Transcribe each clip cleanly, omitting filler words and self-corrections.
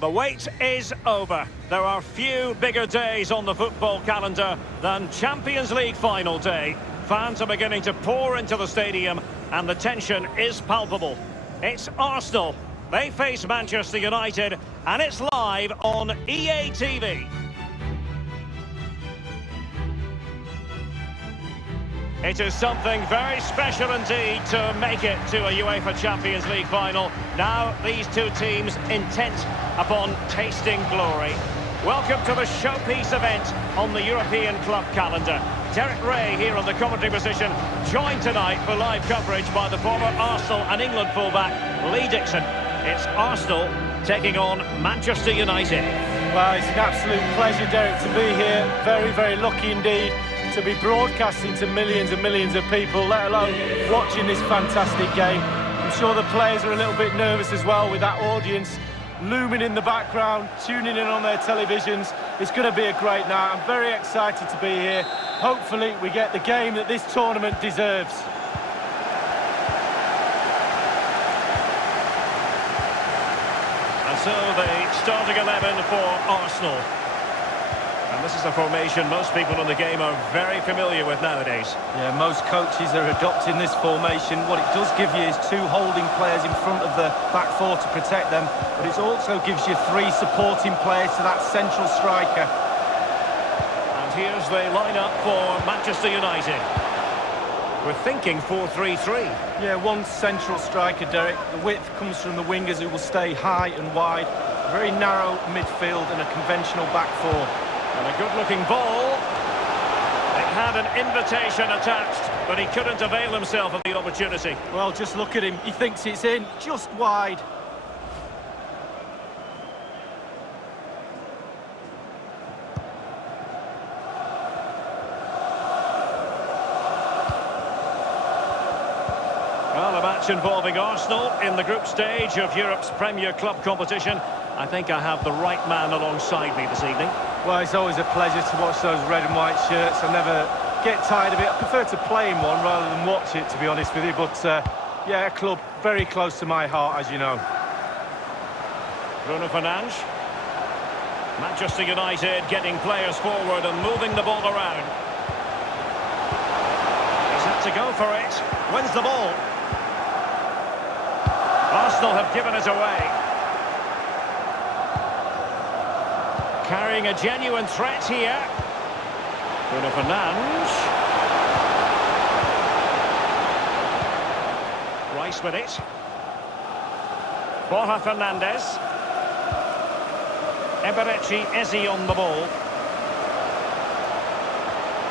The wait is over. There are few bigger days on the football calendar than Champions League final day. Fans are beginning to pour into the stadium and the tension is palpable. It's Arsenal. They face Manchester United and it's live on EA TV. It is something very special indeed to make it to a UEFA Champions League final. Now these two teams intent upon tasting glory. Welcome to the showpiece event on the European club calendar. Derek Ray here on the commentary position, joined tonight for live coverage by the former Arsenal and England fullback Lee Dixon. It's Arsenal taking on Manchester United. Well, it's an absolute pleasure, Derek, to be here. Very, very lucky indeed to be broadcasting to millions and millions of people, let alone watching this fantastic game. I'm sure the players are a little bit nervous as well with that audience looming in the background, tuning in on their televisions. It's going to be a great night. I'm very excited to be here. Hopefully we get the game that this tournament deserves. And so the starting 11 for Arsenal. And this is a formation most people in the game are very familiar with nowadays. Yeah, most coaches are adopting this formation. What it does give you is two holding players in front of the back four to protect them, but it also gives you three supporting players to that central striker. And here's the lineup for Manchester United. We're thinking 4-3-3. Yeah, one central striker, Derek. The width comes from the wingers who will stay high and wide. A very narrow midfield and a conventional back four. And a good-looking ball. It had an invitation attached, but he couldn't avail himself of the opportunity. Well, just look at him. He thinks it's in, just wide. Well, a match involving Arsenal in the group stage of Europe's Premier Club competition. I think I have the right man alongside me this evening. Well, it's always a pleasure to watch those red and white shirts. I never get tired of it. I prefer to play in one rather than watch it, to be honest with you. But, yeah, a club very close to my heart, as you know. Bruno Fernandes. Manchester United getting players forward and moving the ball around. He's had to go for it. Wins the ball. Arsenal have given it away. Carrying a genuine threat here. Bruno Fernandes. Rice with it. Borja Fernandes. Eberechi Eze on the ball.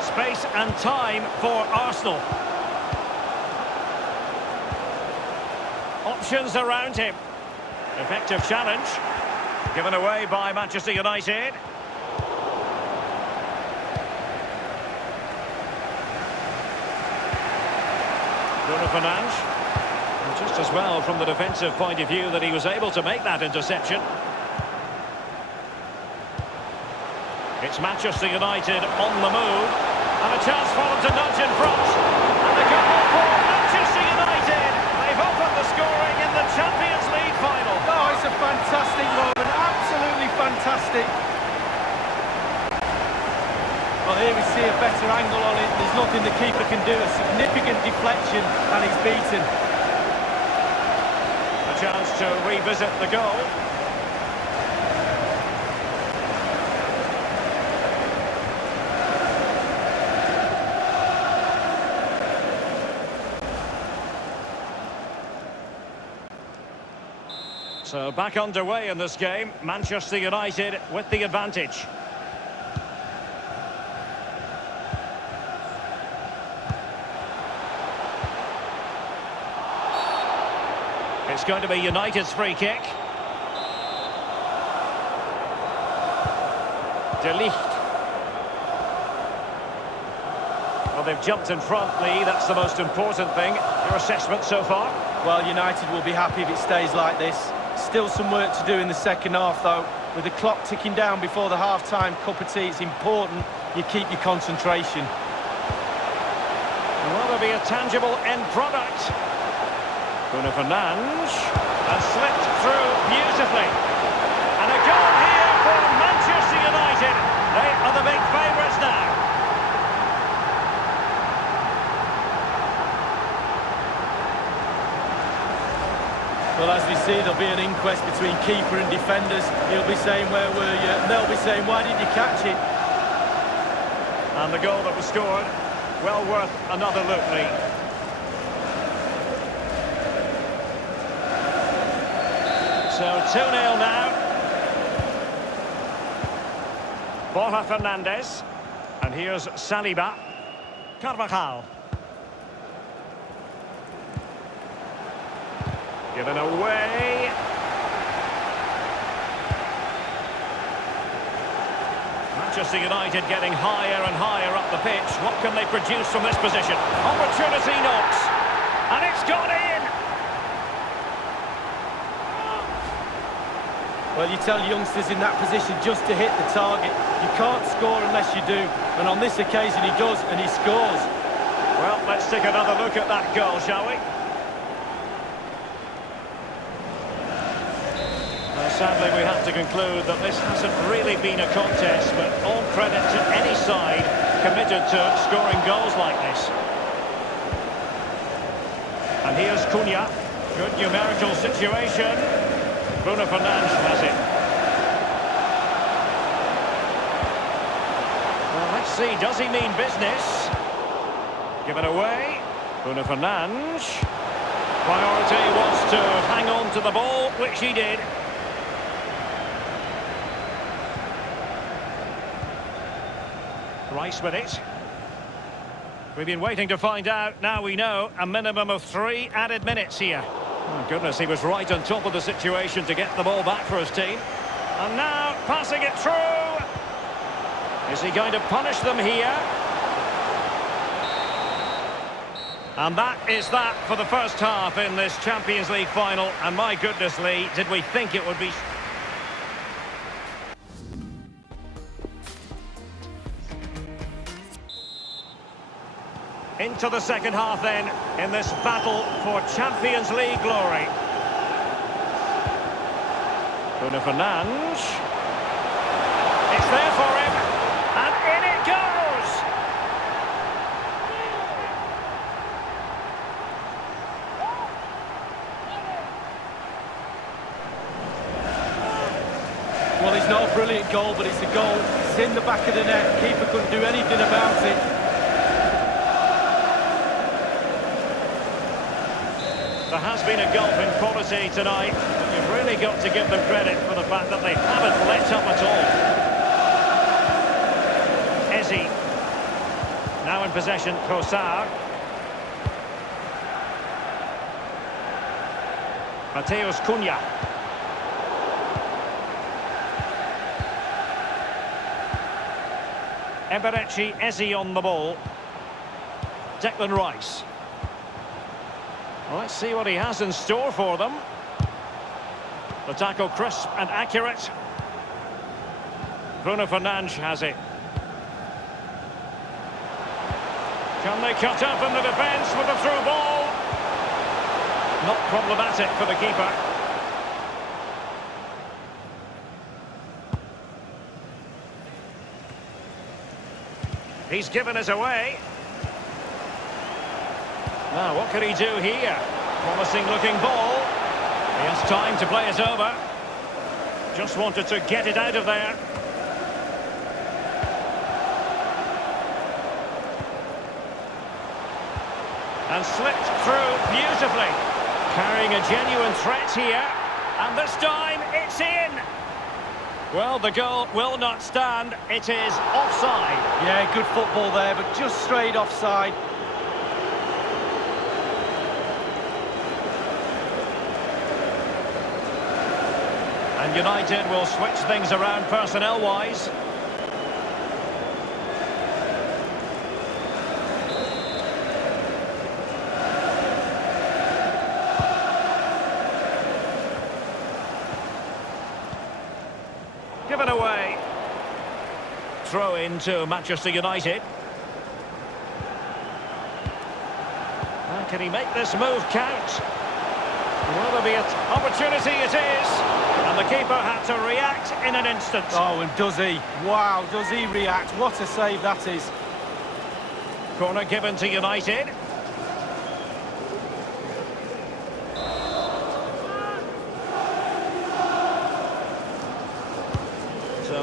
Space and time for Arsenal. Options around him. Effective challenge. Given away by Manchester United. Bruno Fernandes. And just as well from the defensive point of view that he was able to make that interception. It's Manchester United on the move. And a chance for them to nudge in front. And the goal for Manchester United. They've opened the scoring in the Champions League final. Oh, it's a fantastic moment. Absolutely fantastic. Well, here we see a better angle on it. There's nothing the keeper can do. A significant deflection and he's beaten. A chance to revisit the goal. So back underway in this game, Manchester United with the advantage. It's going to be United's free kick. De Ligt. Well, they've jumped in front, Lee. That's the most important thing. Your assessment so far? Well, United will be happy if it stays like this. Still some work to do in the second half, though. With the clock ticking down before the half-time cup of tea, it's important you keep your concentration. Will there be a tangible end product? Bruno Fernandes has slipped through beautifully. And a we see there'll be an inquest between keeper and defenders. He'll be saying, where were you? And they'll be saying, why didn't you catch it? And the goal that was scored, well worth another look, Lee. So 2-0 now. Borja Fernandes. And here's Saliba. Carvajal. Given away. Manchester United getting higher and higher up the pitch. What can they produce from this position? Opportunity knocks. And it's gone in. Well, you tell youngsters in that position just to hit the target. You can't score unless you do. And on this occasion he does, and he scores. Well, let's take another look at that goal, shall we? Sadly, we have to conclude that this hasn't really been a contest, but all credit to any side committed to scoring goals like this. And here's Cunha. Good numerical situation. Bruno Fernandes has it. Well, let's see, does he mean business? Given away. Bruno Fernandes. Priority was to hang on to the ball, which he did. Rice with it. We've been waiting to find out. Now we know a minimum of 3 added minutes here. Oh, goodness, he was right on top of the situation to get the ball back for his team. And now passing it through. Is he going to punish them here? And that is that for the first half in this Champions League final. And my goodness, Lee, did we think it would be... Into the second half then, in this battle for Champions League glory. Bruno Fernandes. It's there for him, and in it goes! Well, it's not a brilliant goal, but it's a goal. It's in the back of the net. Keeper couldn't do anything about it. There has been a gulf in quality tonight, but you've really got to give them credit for the fact that they haven't let up at all. Eze. Now in possession, Trossard. Mateus Cunha. Eberechi Eze on the ball. Declan Rice. Well, let's see what he has in store for them. The tackle crisp and accurate. Bruno Fernandes has it. Can they cut up in the defence with a through ball? Not problematic for the keeper. He's given us away. Now, what can he do here? Promising looking ball. He has time to play it over. Just wanted to get it out of there. And slipped through beautifully. Carrying a genuine threat here. And this time, it's in. Well, the goal will not stand. It is offside. Yeah, good football there, but just straight offside. And United will switch things around personnel-wise. Given away. Throw into Manchester United. And can he make this move count? Will there be an opportunity? It is. And the keeper had to react in an instant. Oh, and does he? Wow, does he react? What a save that is. Corner given to United.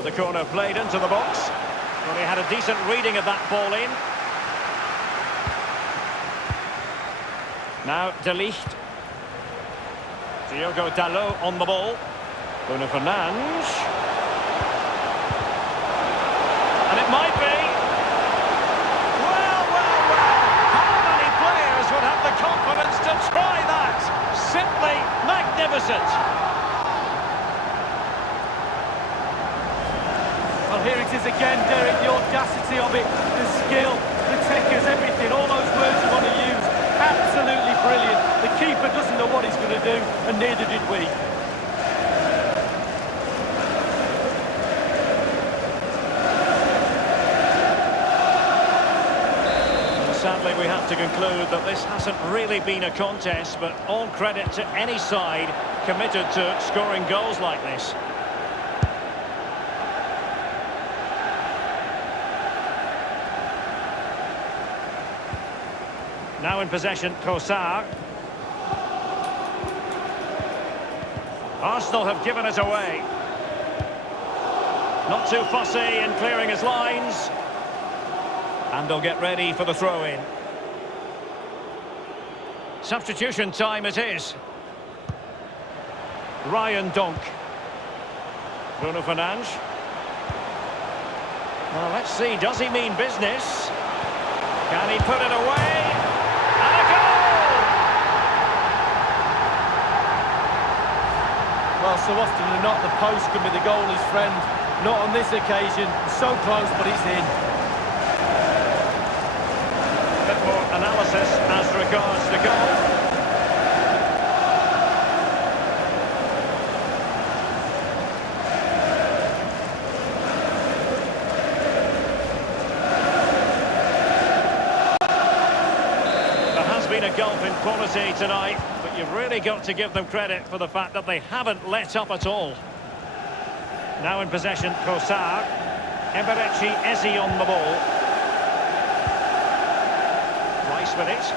the corner played into the box. Well, he had a decent reading of that ball in. Now, De Ligt. Diogo Dalot on the ball. Bruno Fernandes. And it might be. Well. How many players would have the confidence to try that? Simply magnificent. Well, here it is again, Derek, the audacity of it, the skill, the techers, everything, all those words you want to use. Absolutely brilliant. The keeper doesn't know what he's going to do, and neither did we. Sadly, we have to conclude that this hasn't really been a contest, but all credit to any side committed to scoring goals like this. Now in possession, Trossard. Arsenal have given it away. Not too fussy in clearing his lines. And they'll get ready for the throw-in. Substitution time it is. Ryan Donk. Bruno Fernandes. Well, let's see, does he mean business? Can he put it away? And a goal! Well, so often than not, the post can be the goalie's friend. Not on this occasion. So close, but it's in. Bit more analysis as regards the goal. There has been a gulf in quality tonight, but you've really got to give them credit for the fact that they haven't let up at all. Now in possession, Trossard. Eberechi Eze on the ball. With it.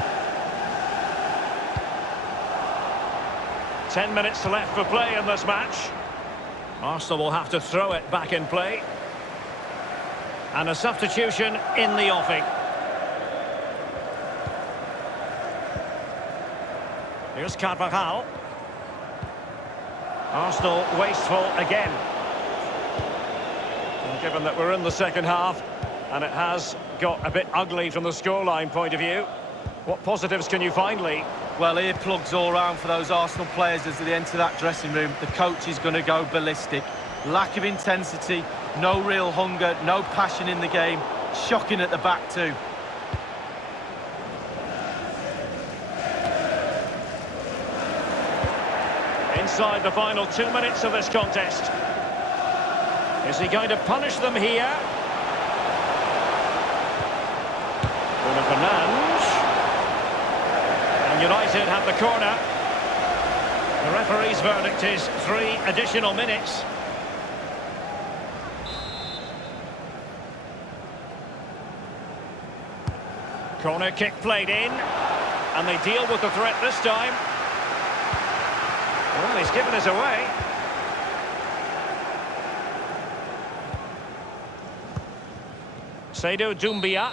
10 minutes left for play in this match. Arsenal will have to throw it back in play. And a substitution in the offing. Here's Carvajal. Arsenal wasteful again. And given that we're in the second half, and it has got a bit ugly from the scoreline point of view, what positives can you find, Lee? Well, earplugs all round for those Arsenal players as they enter that dressing room. The coach is going to go ballistic. Lack of intensity, no real hunger, no passion in the game. Shocking at the back too. Inside the final 2 minutes of this contest. Is he going to punish them here? Bruno Fernandes. And United have the corner. The referee's verdict is 3 additional minutes. Corner kick played in. And they deal with the threat this time. Well, he's given us away. Seydou Doumbia.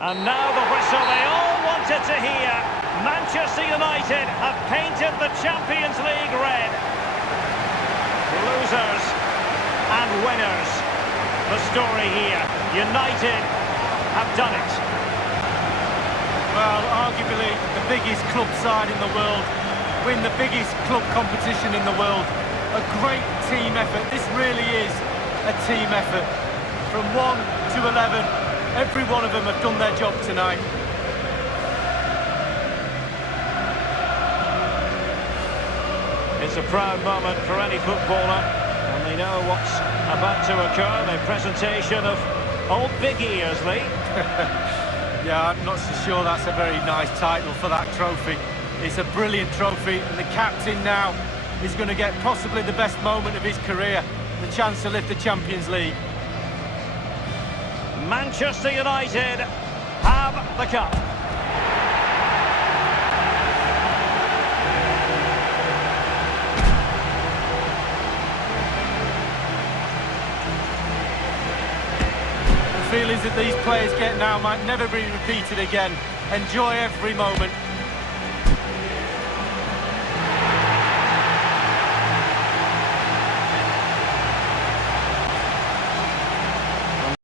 And now the whistle they all wanted to hear. Manchester United have painted the Champions League red. Losers and winners. The story here. United have done it. Well, arguably the biggest club side in the world. Win the biggest club competition in the world. A great team effort. This really is a team effort. From 1 to 11, every one of them have done their job tonight. It's a proud moment for any footballer, and they know what's about to occur. The presentation of old Big Ears, Lee. Yeah, I'm not so sure that's a very nice title for that trophy. It's a brilliant trophy, and the captain now is going to get possibly the best moment of his career, the chance to lift the Champions League. Manchester United have the cup. feelings that these players get now might never be repeated again. Enjoy every moment.